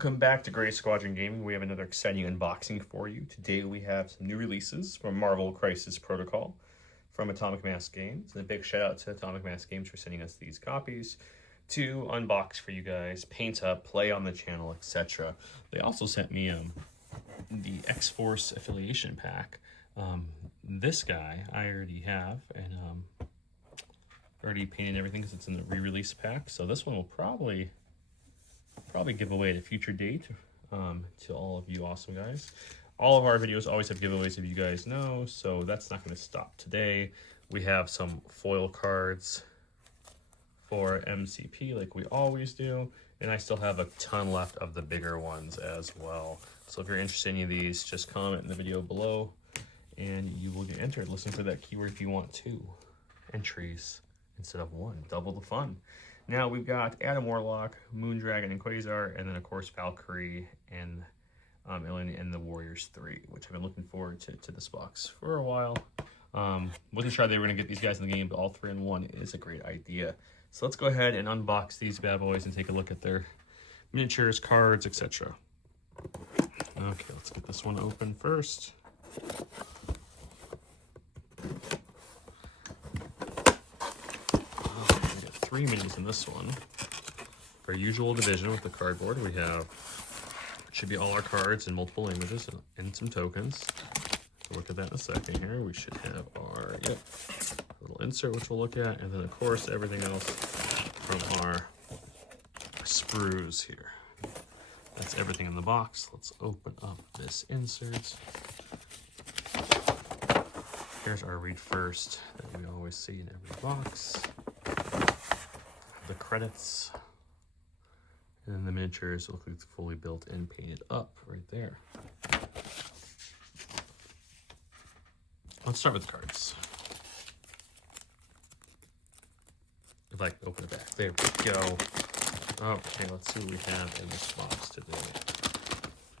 Welcome back to Gray Squadron Gaming. We have another exciting unboxing for you. Today we have some new releases from Marvel Crisis Protocol from Atomic Mass Games. And a big shout out to Atomic Mass Games for sending us these copies to unbox for you guys, paint up, play on the channel, etc. They also sent me the X-Force affiliation pack. This guy I already have, and already painted everything because it's in the re-release pack. So this one will probably give away at a future date to all of you awesome guys. All of our videos always have giveaways, if you guys know, so that's not going to stop today. We have some foil cards for MCP like we always do, and I still have a ton left of the bigger ones as well. So if you're interested in any of these, just comment in the video below and you will get entered. Listen for that keyword if you want 2 entries instead of 1. Double the fun. Now we've got Adam Warlock, Moondragon, and Quasar, and then of course Valkyrie and the Warriors 3, which I've been looking forward to this box for a while. Wasn't sure they were going to get these guys in the game, but all 3 in 1 is a great idea. So let's go ahead and unbox these bad boys and take a look at their miniatures, cards, etc. Okay, let's get this one open first. We got 3 minis in this one. Our usual division with the cardboard. We have, it should be all our cards in multiple images and some tokens. We'll look at that in a second here. We should have our, little insert, which we'll look at, and then of course everything else from our sprues here. That's everything in the box. Let's open up this insert. Here's our read first that we always see in every box. The credits. And then the miniatures look like it's fully built and painted up right there. Let's start with the cards. If I can open it back. There we go. Okay, let's see what we have in this box today.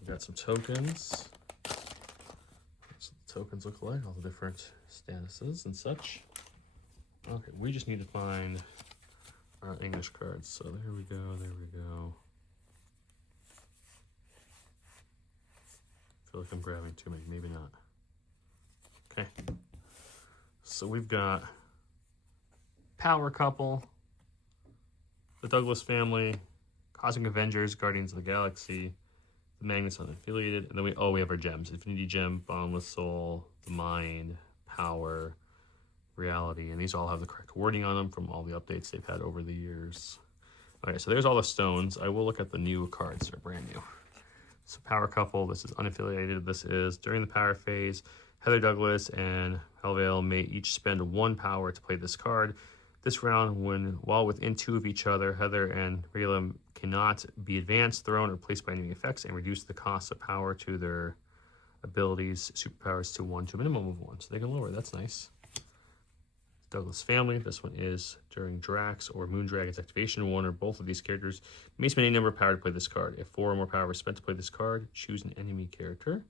We've got some tokens. That's what the tokens look like, all the different statuses and such. Okay, we just need to find our English cards. So there we go, there we go. I feel like I'm grabbing too many, maybe not. Okay. So we've got Power Couple, the Douglas Family, Cosmic Avengers, Guardians of the Galaxy, the Magnus Unaffiliated, and then we have our gems. Infinity Gem, Boundless Soul, the Mind, Power, Reality, and these all have the correct wording on them from all the updates they've had over the years. Okay, so there's all the stones. I will look at the new cards. They're brand new. So Power Couple, this is unaffiliated. This is during the power phase, Heather Douglas and Halvale may each spend 1 power to play this card. This round, while within 2 of each other, Heather and Rayla cannot be advanced, thrown, or placed by enemy effects, and reduce the cost of power to their abilities, superpowers to 1 to a minimum of 1. So they can lower. That's nice. Douglas Family. This one is during Drax or Moondragon's activation. 1 or both of these characters may spend any number of power to play this card. If 4 or more power is spent to play this card, choose an enemy character.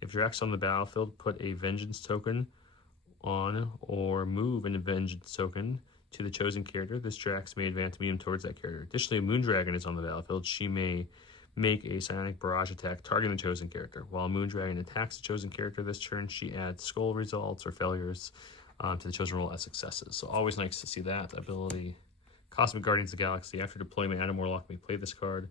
If Drax on the battlefield, put a Vengeance token on or move a Vengeance token to the chosen character. This Drax may advance medium towards that character. Additionally, Moondragon is on the battlefield. She may make a psionic barrage attack targeting the chosen character. While Moondragon attacks the chosen character this turn, she adds skull results or failures to the chosen roll as successes. So always nice to see that ability. Cosmic Guardians of the Galaxy. After deployment, Adam Warlock may play this card.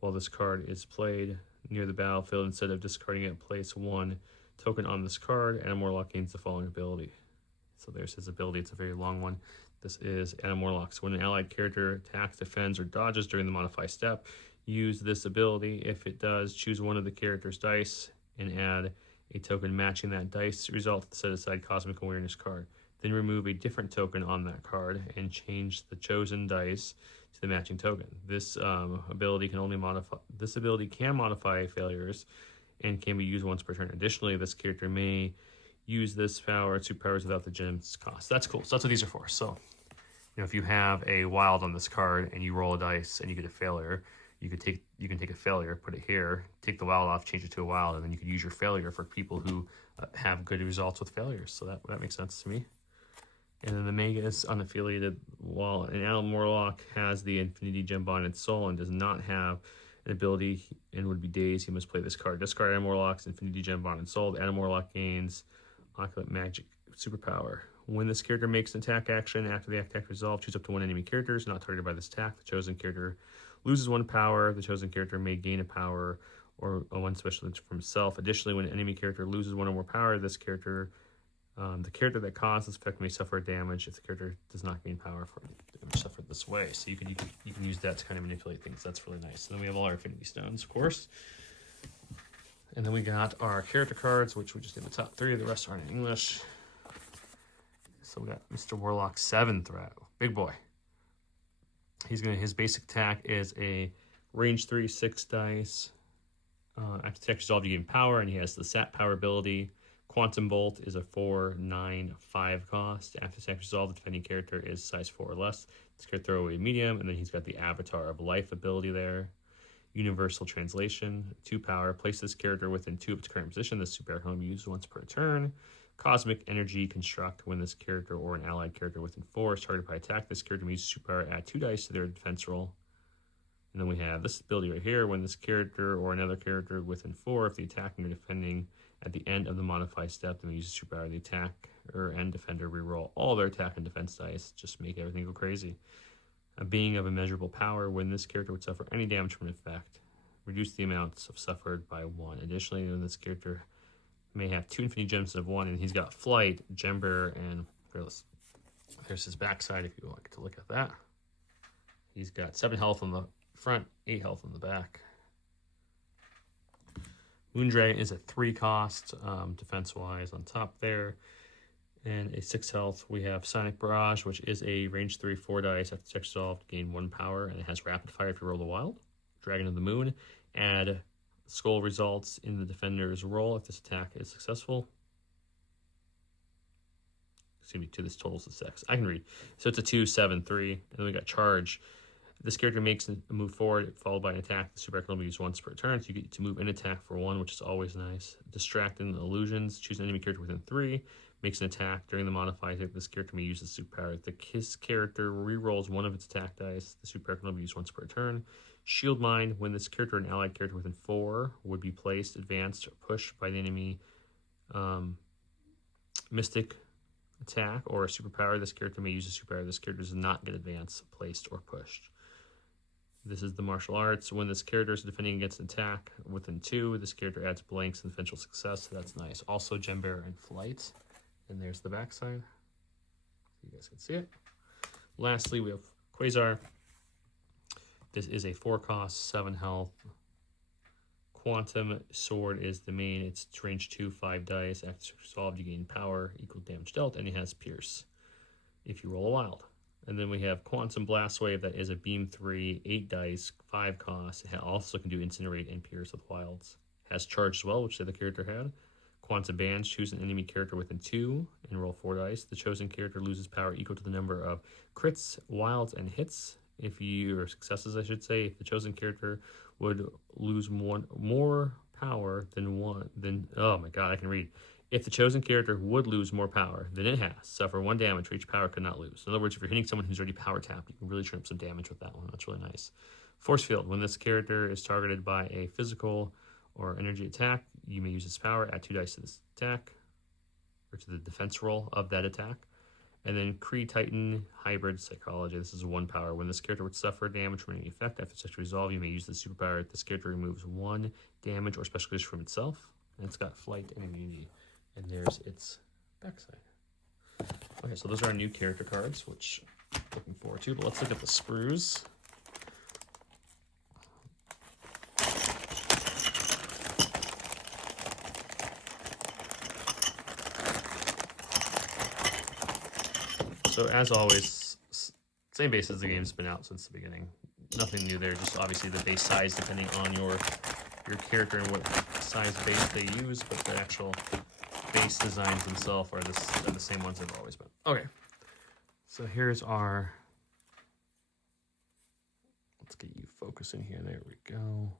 While this card is played near the battlefield, instead of discarding it, place 1 token on this card. Adam Warlock gains the following ability. So there's his ability. It's a very long one. This is Adam Warlock. So when an allied character attacks, defends, or dodges during the modify step, use this ability. If it does, choose one of the character's dice and add a token matching that dice result to the set aside Cosmic Awareness card. Then remove a different token on that card and change the chosen dice to the matching token. This ability can modify failures and can be used once per turn. Additionally, this character may use this power to powers without the gem's cost. That's cool. So that's what these are for. So, if you have a wild on this card and you roll a dice and you get a failure, you can take a failure, put it here, take the wild off, change it to a wild, and then you can use your failure for people who have good results with failures. So that makes sense to me. And then the Mega is unaffiliated. While an Adam Warlock has the Infinity Gem Bonded Soul and does not have An ability and would be dazed. He must play this card. Discard Adam Warlock's Infinity Gem Bond and Soul. Adam Warlock gains Occult Magic superpower. When this character makes an attack action after the attack resolved, choose up to one enemy characters not targeted by this attack. The chosen character loses one power. The chosen character may gain a power or one special from himself. Additionally, when an enemy character loses one or more power, this character, the character that caused this effect may suffer damage if the character does not gain power for damage suffered this way. So you can use that to kind of manipulate things. That's really nice. And then we have all our Infinity Stones, of course. And then we got our character cards, which we just did the top 3. The rest are in English. So we got Mr. Warlock 7th row. Big boy. His basic attack is a range 3, 6 dice. After attack resolved, you gain power, and he has the Sat power ability. Quantum Bolt is a 4, 9, 5 cost. After attack resolved, the defending character is size 4 or less. This character throw away medium, and then he's got the Avatar of Life ability there. Universal Translation, 2 power. Place this character within 2 of its current position. This super can only be used once per turn. Cosmic Energy Construct. When this character or an allied character within 4 is targeted by attack, this character may use superpower, add 2 dice to their defense roll. And then we have this ability right here. When this character or another character within 4, if the attacking or defending at the end of the modify step, then we use superpower. The attacker and defender reroll all their attack and defense dice. Just make everything go crazy. A being of immeasurable power. When this character would suffer any damage from an effect, reduce the amounts of suffered by 1. Additionally, when this character may have 2 Infinity Gems instead of 1, and he's got Flight, Gembearer, and Fearless. There's his backside if you like to look at that. He's got 7 health on the front, 8 health on the back. Moondragon is a 3 cost, defense-wise on top there. And a 6 health, we have Sonic Barrage, which is a range 3, 4 dice. After attack resolved, gain 1 power, and it has Rapid Fire if you roll the wild. Dragon of the Moon, add Skull results in the defender's roll if this attack is successful. Excuse me, to this totals of 6. I can read. So it's a 2, 7, 3. And then we got Charge. This character makes a move forward, followed by an attack. The super can only be used once per turn, so you get to move an attack for 1, which is always nice. Distract and Illusions. Choose an enemy character within 3. Makes an attack. During the modifier, this character may use the superpower. The Kiss character rerolls 1 of its attack dice. The superpower can only be used once per turn. Shield Mine. When this character or an allied character within 4 would be placed, advanced, or pushed by the enemy mystic attack or a superpower, this character may use a superpower. This character does not get advanced, placed, or pushed. This is the martial arts. When this character is defending against an attack within 2, this character adds blanks and eventual success. So that's nice. Also, Gembearer and Flight. And there's the backside. You guys can see it. Lastly, we have Quasar. This is a 4 cost, 7 health. Quantum Sword is the main. It's range 2, 5 dice. After resolved, you gain power, equal damage dealt, and it has Pierce if you roll a wild. And then we have Quantum Blast Wave. That is a beam 3, 8 dice, 5 costs. It also can do Incinerate and Pierce with wilds. Has Charge as well, which the other character had. Quantum Bands. Choose an enemy character within 2 and roll 4 dice. The chosen character loses power equal to the number of crits, wilds, and hits. Or successes, I should say. If the chosen character would lose more power than oh my god, I can read. If the chosen character would lose more power than it has, suffer 1 damage for each power could not lose. In other words, if you're hitting someone who's already power tapped, you can really turn up some damage with that one. That's really nice. Force Field. When this character is targeted by a physical or energy attack, you may use its power, add 2 dice to this attack, or to the defense roll of that attack. And then Kree Titan Hybrid Psychology. This is 1 power. When this character would suffer damage from any effect after such resolve, you may use the superpower. This character removes 1 damage or special condition from itself. And it's got Flight and Immunity. And there's its backside. Okay, so those are our new character cards, which I'm looking forward to. But let's look at the sprues. So as always, same base as the game's been out since the beginning. Nothing new there, just obviously the base size depending on your character and what size base they use, but the actual base designs themselves are the same ones they've always been. Okay, so here's our, let's get you focusing here, there we go.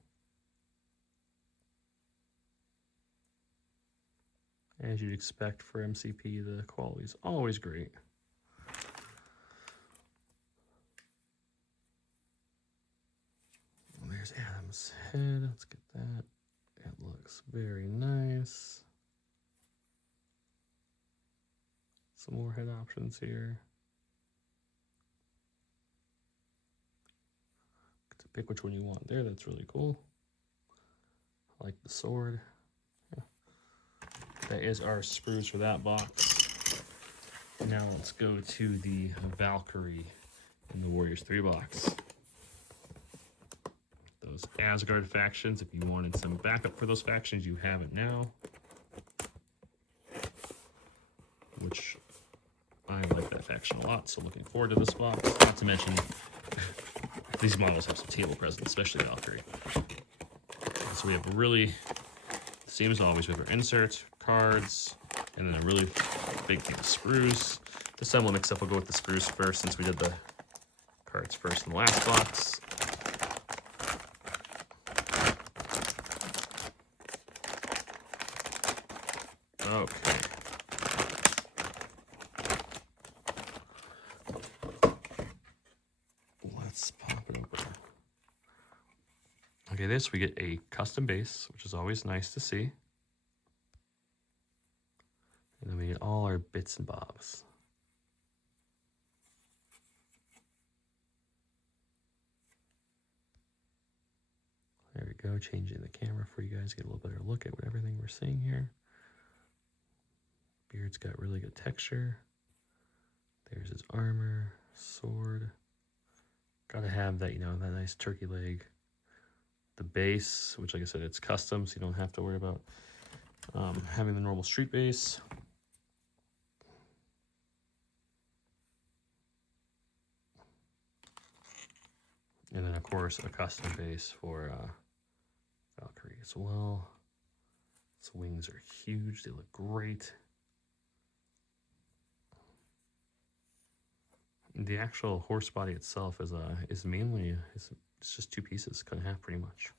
As you'd expect for MCP, the quality is always great. there's Adam's head. Let's get that. It looks very nice. Some more head options here. Get to pick which one you want there. That's really cool. I like the sword. Yeah. That is our sprues for that box. Now let's go to the Valkyrie in the Warriors 3 box. Those Asgard factions, if you wanted some backup for those factions, you have it now. Which I like that faction a lot, so looking forward to this box. Not to mention, these models have some table presence, especially Valkyrie. So we have really, same as always, we have our inserts, cards, and then a really big thing of sprues. This time we'll mix up, we'll go with the sprues first since we did the cards first in the last box. Okay. Let's pop it open. Okay, this we get a custom base, which is always nice to see. And then we get all our bits and bobs. There we go, changing the camera for you guys to get a little better look at what everything we're seeing here. Beard's got really good texture. There's his armor, sword. Gotta have that, you know, that nice turkey leg. The base, which like I said, it's custom, so you don't have to worry about having the normal street base. And then of course a custom base for Valkyrie as well. Its wings are huge, they look great. The actual horse body itself is mainly it's just two pieces, cut in half pretty much.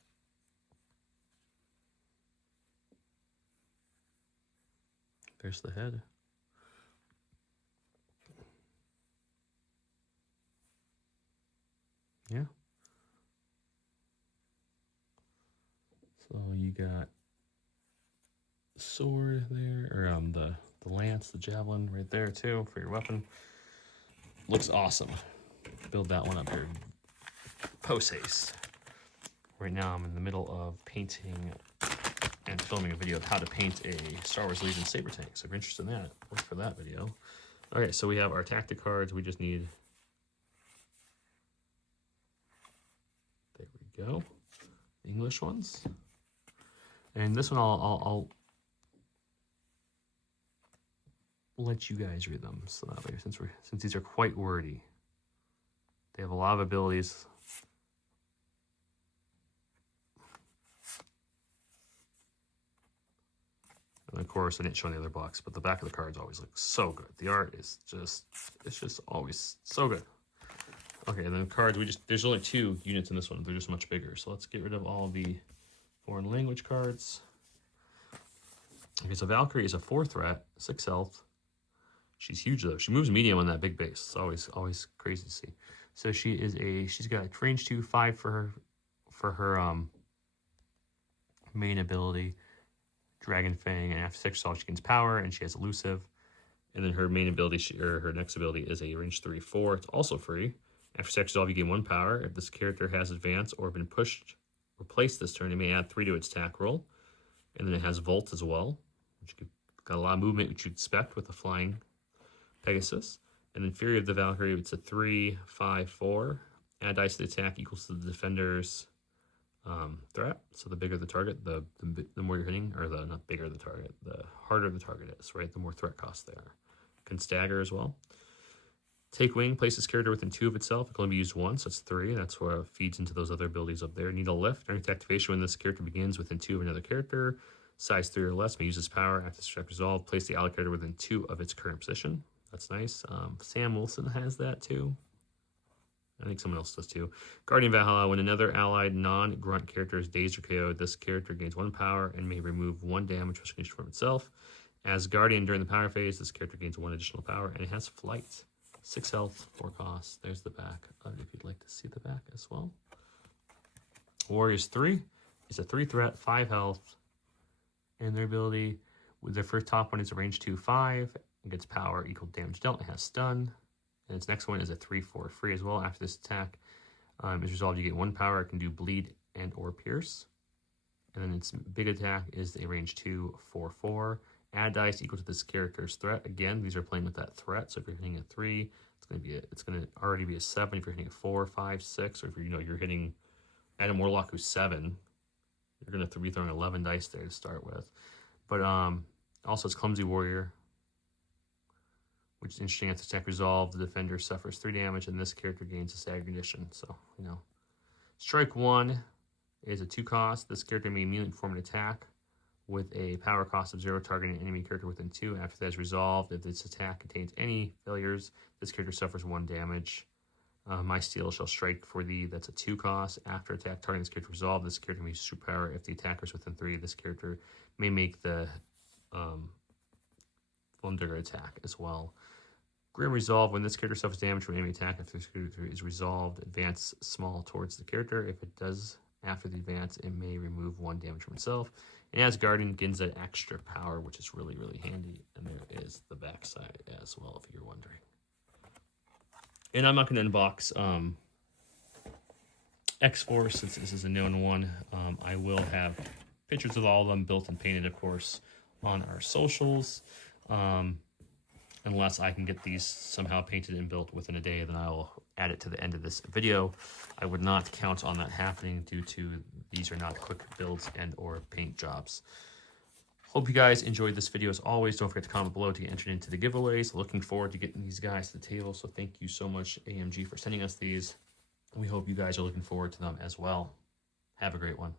There's the head. Yeah. So you got sword there, or the lance, the javelin right there too for your weapon. Looks awesome. Build that one up here post haste. Right now I'm in the middle of painting and filming a video of how to paint a Star Wars Legion saber tank. So if you're interested in that, look for that video. Okay, so we have our tactic cards. We just need, there we go, the English ones. And this one I'll let you guys read them, so that way, since these are quite wordy, they have a lot of abilities. And of course, I didn't show any other box, but the back of the cards always look so good. The art is just, it's just always so good. Okay, and then cards, there's only 2 units in this one. They're just much bigger. So let's get rid of all the foreign language cards. Okay, so Valkyrie is a 4 threat, 6 health. She's huge though. She moves medium on that big base. It's always crazy to see. So she's got range 2, 5 for her main ability, Dragon Fang, and after 6 assault she gains power, and she has elusive. And then her main ability, her next ability is a range 3, 4. It's also free. After 6 resolve, you gain 1 power. If this character has advanced or been pushed or placed this turn, it may add 3 to its attack roll. And then it has Volt as well, which got a lot of movement, which you'd expect with a flying Pegasus. And then Fury of the Valkyrie, it's a 3, 5, 4. Add dice to the attack equals to the defender's threat. So the bigger the target, the more you're hitting, or the not bigger the target, the harder the target is, right? The more threat cost they are. Can stagger as well. Take Wing, place this character within 2 of itself. It can only be used once, so that's 3. That's where it feeds into those other abilities up there. Need a lift. During its activation, when this character begins within 2 of another character, size 3 or less, may use its power. After this resolve, place the allied character within 2 of its current position. That's nice. Sam Wilson has that too. I think someone else does too. Guardian Valhalla, when another allied non-grunt character is dazed or KO'd, this character gains 1 power and may remove 1 damage recognition from itself. As Guardian during the power phase, this character gains 1 additional power, and it has flight. 6 health, 4 costs. There's the back. If you'd like to see the back as well. Warriors 3 is a 3 threat, 5 health, and their ability, with their first top one is a range 2/5. It gets power equal to damage dealt. It has stun. And its next one is a 3/4 free as well. After this attack is resolved, you get 1 power. It can do bleed and or pierce. And then its big attack is a range 2/4/4. Add dice equal to this character's threat. Again, these are playing with that threat. So if you're hitting a 3, it's gonna already be a 7. If you're hitting a 4, 5, 6, or if you're hitting Adam Warlock who's 7, you're gonna be throwing 11 dice there to start with. But also it's Clumsy Warrior, which is interesting. After attack resolved, the defender suffers 3 damage, and this character gains a stagger condition. So, Strike 1 is a 2 cost. This character may immediately perform an attack with a power cost of 0, targeting an enemy character within 2. After that is resolved, if this attack contains any failures, this character suffers 1 damage. My steel shall strike for thee. That's a 2 cost. After attack targeting this character resolved, this character may use superpower. If the attacker is within 3, this character may make the Vulnerable attack as well. Grim Resolve, when this character suffers damage from enemy attack after this character is resolved, advance small towards the character. If it does after the advance, it may remove 1 damage from itself. And as Guardian, gains that extra power, which is really, really handy. And there is the backside as well, if you're wondering. And I'm not going to unbox X-Force, since this is a known one. I will have pictures of all of them built and painted, of course, on our socials. Unless I can get these somehow painted and built within a day, then I'll add it to the end of this video. I would not count on that happening due to these are not quick builds and or paint jobs. Hope you guys enjoyed this video. As always, don't forget to comment below to get entered into the giveaways. Looking forward to getting these guys to the table. So thank you so much, AMG, for sending us these. We hope you guys are looking forward to them as well. Have a great one.